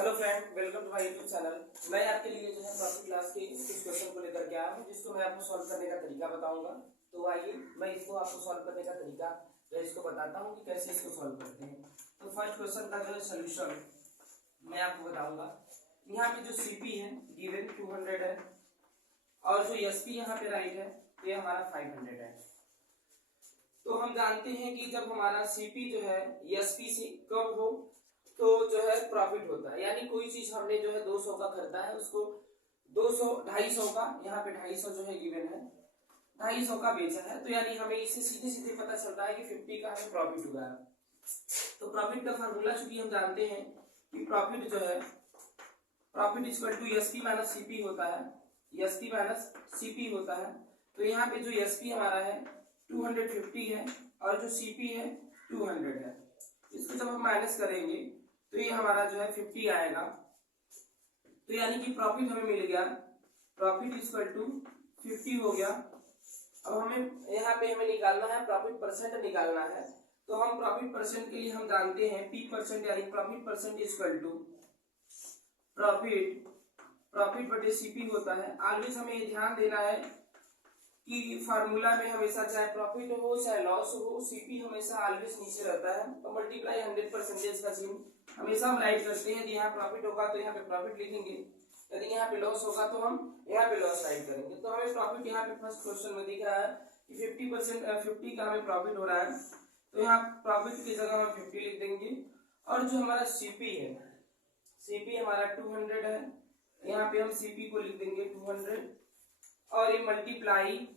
Hello friend, welcome to my YouTube channel. मैं आपके लिए जो है प्रॉफिट क्लास के कुछ क्वेश्चन को लेकर के आया हूँ, जिसको मैं आपको सॉल्व करने का तरीका बताऊंगा। तो आइए मैं इसको आपको सॉल्व करने का तरीका जो इसको बताता हूँ कि कैसे इसको सॉल्व करते हैं। तो फर्स्ट क्वेश्चन का जो है सोल्यूशन मैं आपको बताऊंगा। यहाँ पे जो सीपी है गिवन 200 है और जो एसपी यहाँ पे राइट है ये हमारा 500 है। तो हम जानते हैं कि जब हमारा सीपी जो है एसपी से कम हो तो जो है प्रॉफिट होता है। यानी कोई चीज हमने जो है 200 का खरीदा है, उसको 200 250 का, यहाँ पे 250 जो है गिवन है, 250 का बेचा है। तो यानी हमें इससे सीधे सीधे पता चलता है कि 50 का हमें प्रॉफिट हुआ है। तो प्रॉफिट का फार्मूला चूंकि हम जानते हैं कि प्रॉफिट जो है profit equal to SP minus CP होता है, एसपी माइनस सीपी होता है। तो यहाँ पे जो एसपी हमारा है 250 है और जो सीपी है 200 है। इसको जब हम माइनस करेंगे तो ये हमारा जो है 50 आएगा। तो यानी कि प्रॉफिट हमें मिल गया, प्रॉफिट इक्वल टू 50 हो गया। अब हमें यहाँ पे हमें निकालना है प्रॉफिट परसेंट निकालना है। तो हम प्रॉफिट परसेंट के लिए हम जानते हैं पी परसेंट, यानी profit percent equal to profit बटे सीपी होता है। ऑलवेज हमें ये ध्यान देना है कि फार्मूला में हमेशा चाहे प्रॉफिट हो चाहे लॉस हो, सीपी हमेशा ऑलवेज नीचे रहता है। तो मल्टीप्लाई 100% का चिन्ह हमेशा हम राइट करते हैं। यदि यहाँ प्रॉफिट होगा तो यहाँ पे प्रॉफिट लिखेंगे, यदि यहाँ पे लॉस होगा तो हम यहाँ पे लॉस राइट करेंगे। तो हमें प्रॉफिट यहाँ पे फर्स्ट क्वेश्चन में दिख रहा है कि 50% का हमें प्रॉफिट हो रहा है। तो यहाँ प्रॉफिट की जगह हम 50 लिख देंगे। और जो हमारा सीपी है, सीपी हमारा 200 है, यहाँ पे हम सीपी को लिख देंगे 200 और ये मल्टीप्लाई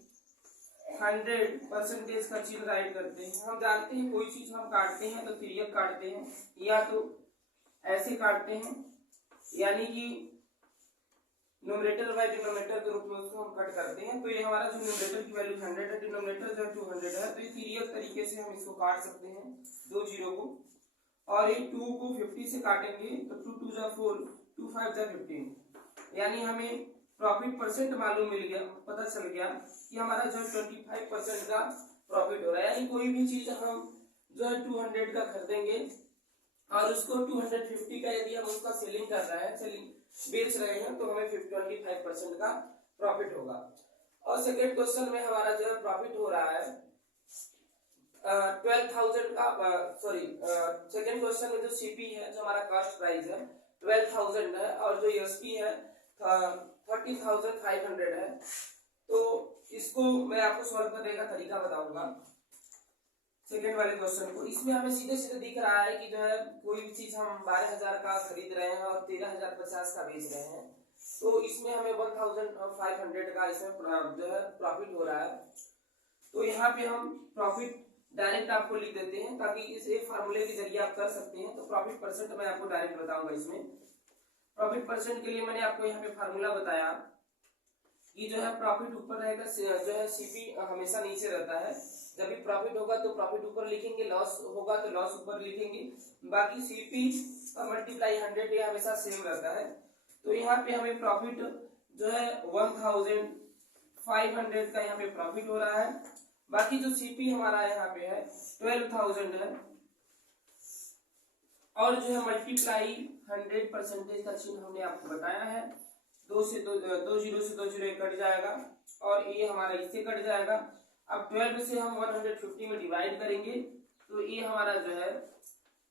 100% का चिन्ह राइट करते हैं। हम जानते हैं कोई चीज हम काटते हैं तो तिर्यक काटते हैं या तो ऐसे काटते हैं, यानी कि न्यूमरेटर बाय डिनोमिनेटर के रूप में उसको हम कट करते हैं। तो ये हमारा जो न्यूमरेटर की वैल्यू 100 है, डिनोमिनेटर जो 200 है, तो ये तिर्यक तरीके से हम इसको काट सकते हैं, दो जीरो को। और ये 2 को 50 से काटेंगे तो 2 2 जा 4, 2 5 जा 15, यानी हमें प्रॉफिट परसेंट मालूम मिल गया, पता चल गया कि हमारा जो 25% का प्रॉफिट हो रहा है। यानी कोई भी चीज हम जो है 200 का खरीदेंगे और उसको 250 का यदि हम उसका सेलिंग कर रहे हैं, सेलिंग बेच रहे हैं, तो हमें 25% का प्रॉफिट होगा। और सेकेंड क्वेश्चन में हमारा जो है प्रॉफिट हो रहा है 12,000 का, सॉरी सेकेंड क्वेश्चन में जो सीपी है, जो हमारा कॉस्ट प्राइस है 12,000 है और जो एसपी है 30,500 है। तो इसको मैं आपको सॉल्व करने का तरीका बताऊंगा सेकेंड वाले क्वेश्चन को। इसमें हमें सीधे सीधे दिख रहा है कि जो है कोई भी चीज हम 12,000 का खरीद रहे हैं और 13,050 का बेच रहे हैं, तो इसमें हमें 1,500 का इसमें जो है प्रॉफिट हो रहा है। तो यहाँ पे हम प्रॉफिट डायरेक्ट आपको लिख देते हैं ताकि इस एक फार्मूले के जरिए आप कर सकते हैं। तो प्रॉफिट परसेंट मैं आपको डायरेक्ट बताऊंगा। इसमें प्रॉफिट परसेंट के लिए मैंने आपको यहाँ पे फार्मूला बताया कि जो है प्रॉफिट ऊपर रहेगा, जो है सीपी हमेशा नीचे रहता है। जब भी प्रॉफिट होगा तो प्रॉफिट ऊपर लिखेंगे, लॉस होगा तो लॉस ऊपर लिखेंगे, बाकी सीपी और मल्टीप्लाई 100 ये हमेशा सेम रहता है। तो यहाँ पे हमें प्रॉफिट जो है 1,500 का यहाँ पे प्रॉफिट हो रहा है। बाकी जो सीपी हमारा यहाँ पे है 12,000 है और जो है मल्टीप्लाई 100% का चिन्ह हमने आपको बताया है। दो जीरो से दो जीरो कट जाएगा और ये हमारा इससे कट जाएगा। अब 12 से हम 150 में डिवाइड करेंगे तो ये हमारा जो है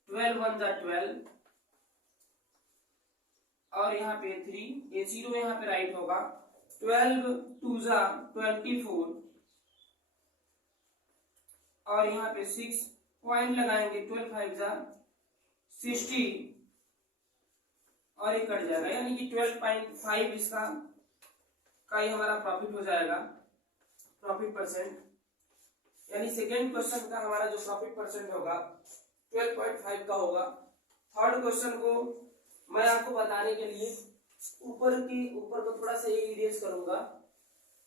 12 1 जा 12 और यहाँ पे 3, ये जीरो यहाँ पे राइट होगा, 12 2 जा 24 और यहाँ पे 6 पॉइंट लगाएंगे, 12 5 जा 60 और ये कट जाएगा, यानी कि 12.5 इसका का ही हमारा प्रॉफिट हो जाएगा, प्रॉफिट परसेंट। यानी सेकेंड क्वेश्चन का हमारा जो प्रॉफिट परसेंट होगा 12.5 का होगा। थर्ड क्वेश्चन को मैं आपको बताने के लिए ऊपर को थोड़ा सा इरेज करूंगा।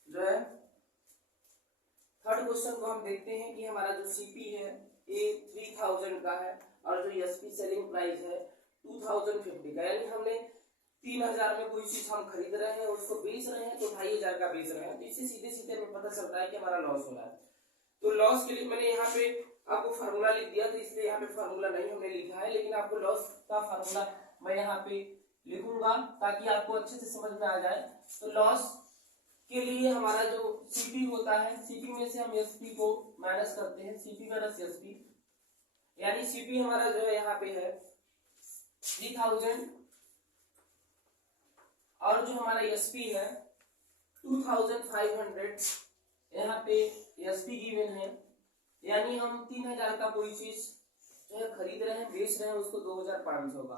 जो है थर्ड क्वेश्चन को हम देखते हैं कि हमारा जो सीपी है ये 3,000 का है और जो एसपी सेलिंग प्राइस है 2,050 का, यानी हमने 3,000 में कोई चीज हम खरीद रहे हैं, उसको बेच रहे हैं तो 2,500 का बेच रहे हैं। तो इससे सीधे सीधे हमें पता चलता है कि हमारा लॉस हो रहा है। तो लॉस के लिए मैंने यहाँ पे आपको फार्मूला लिख दिया, तो इसलिए यहाँ पे फार्मूला नहीं हमने लिखा है, लेकिन आपको लॉस का फार्मूला मैं यहाँ पे लिखूंगा ताकि आपको अच्छे से समझ में आ जाए। तो लॉस के लिए हमारा जो सीपी होता है, सीपी में से हम एसपी को माइनस करते हैं, सीपी माइनस एसपी, यानी सीपी हमारा जो है यहाँ पे है 3000 और जो हमारा एसपी है 2500, यहाँ पे एसपी गिवन है, यानी हम 3000 का कोई चीज जो है खरीद रहे हैं, बेच रहे हैं उसको 2500 का,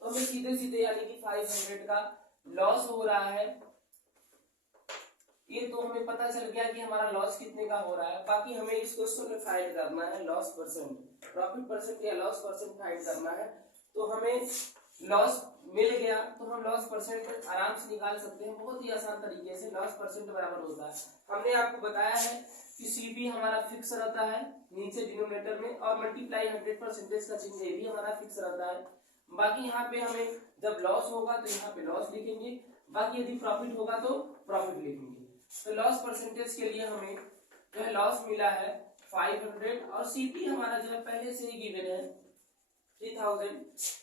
तो हमें सीधे सीधे यानी कि 500 का लॉस हो रहा है। ये तो हमें पता चल गया कि हमारा लॉस कितने का हो रहा है। बाकी हमें इस क्वेश्चन में फाइंड करना है लॉस परसेंट, प्रॉफिट परसेंट या लॉस परसेंट फाइंड करना है। तो हमें लॉस मिल गया तो हम लॉस परसेंट आराम से निकाल सकते हैं, बहुत ही आसान तरीके से। लॉस परसेंट बराबर होता है, हमने आपको बताया है कि सीपी हमारा फिक्स रहता है नीचे डिनोमिनेटर में, और मल्टीप्लाई 100% का चिन्ह भी हमारा फिक्स रहता है। बाकी यहाँ पे हमें जब लॉस होगा तो यहाँ पे लॉस लिखेंगे, बाकी यदि प्रॉफिट होगा तो प्रॉफिट लिखेंगे। तो लॉस परसेंटेज के लिए हमें जो है लॉस मिला है 500 और सीपी हमारा जो है पहले से ही गिवन है 3000,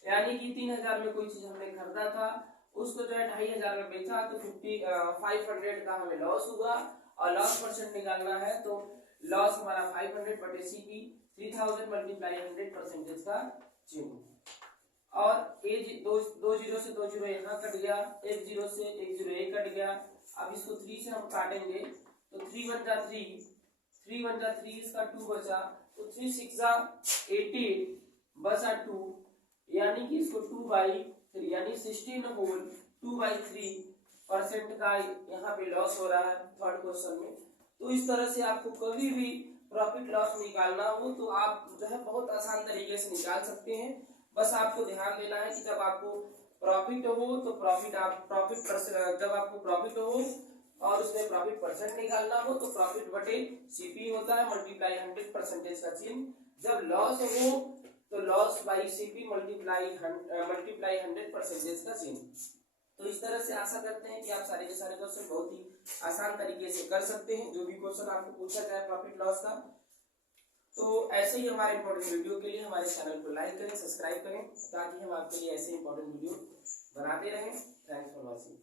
यानी कि 3000 में कोई चीज हमने खरीदा था, उसको जो है 2500 में बेचा, तो 500 का हमें लॉस हुआ और लॉस परसेंट निकालना है। तो लॉस हमारा 500 बटे सीपी 3000 मल्टीप्लाई 100% का चिन्ह, और दो जीरो से दो जीरो यहाँ कट गया, एक जीरो से एक जीरो एक कट गया। अब इसको 3 से हम काटेंगे तो 3 1 जा 3, 3 1 जा 3, इसका 2 बचा, तो 3 6 जा 18 बचा 2, यानी कि इसको 2/3 यानी 16 होल 2/3% का यहाँ पे लॉस हो रहा है थर्ड क्वेश्चन में। तो इस तरह से आपको कभी भी प्रॉफिट लॉस निकालना हो तो आप जो है बहुत आसान तरीके से निकाल सकते हैं। बस आपको ध्यान देना है कि जब आपको प्रॉफिट हो तो जब आपको प्रॉफिट हो और उसमें प्रॉफिट परसेंट निकालना हो तो प्रॉफिट बटे सीपी होता है मल्टीप्लाई 100% का चिन्ह। जब लॉस हो तो लॉस बाई सीपी मल्टीप्लाई 100% का चिन्ह। तो इस तरह से आशा करते हैं कि आप सारे के सारे क्वेश्चन बहुत ही आसान तरीके से कर सकते हैं, जो भी क्वेश्चन आपको पूछा जाए प्रॉफिट लॉस का। तो ऐसे ही हमारे इंपॉर्टेंट वीडियो के लिए हमारे चैनल को लाइक करें, सब्सक्राइब करें, ताकि हम आपके लिए ऐसे इंपॉर्टेंट वीडियो बनाते रहें। Thanks for watching.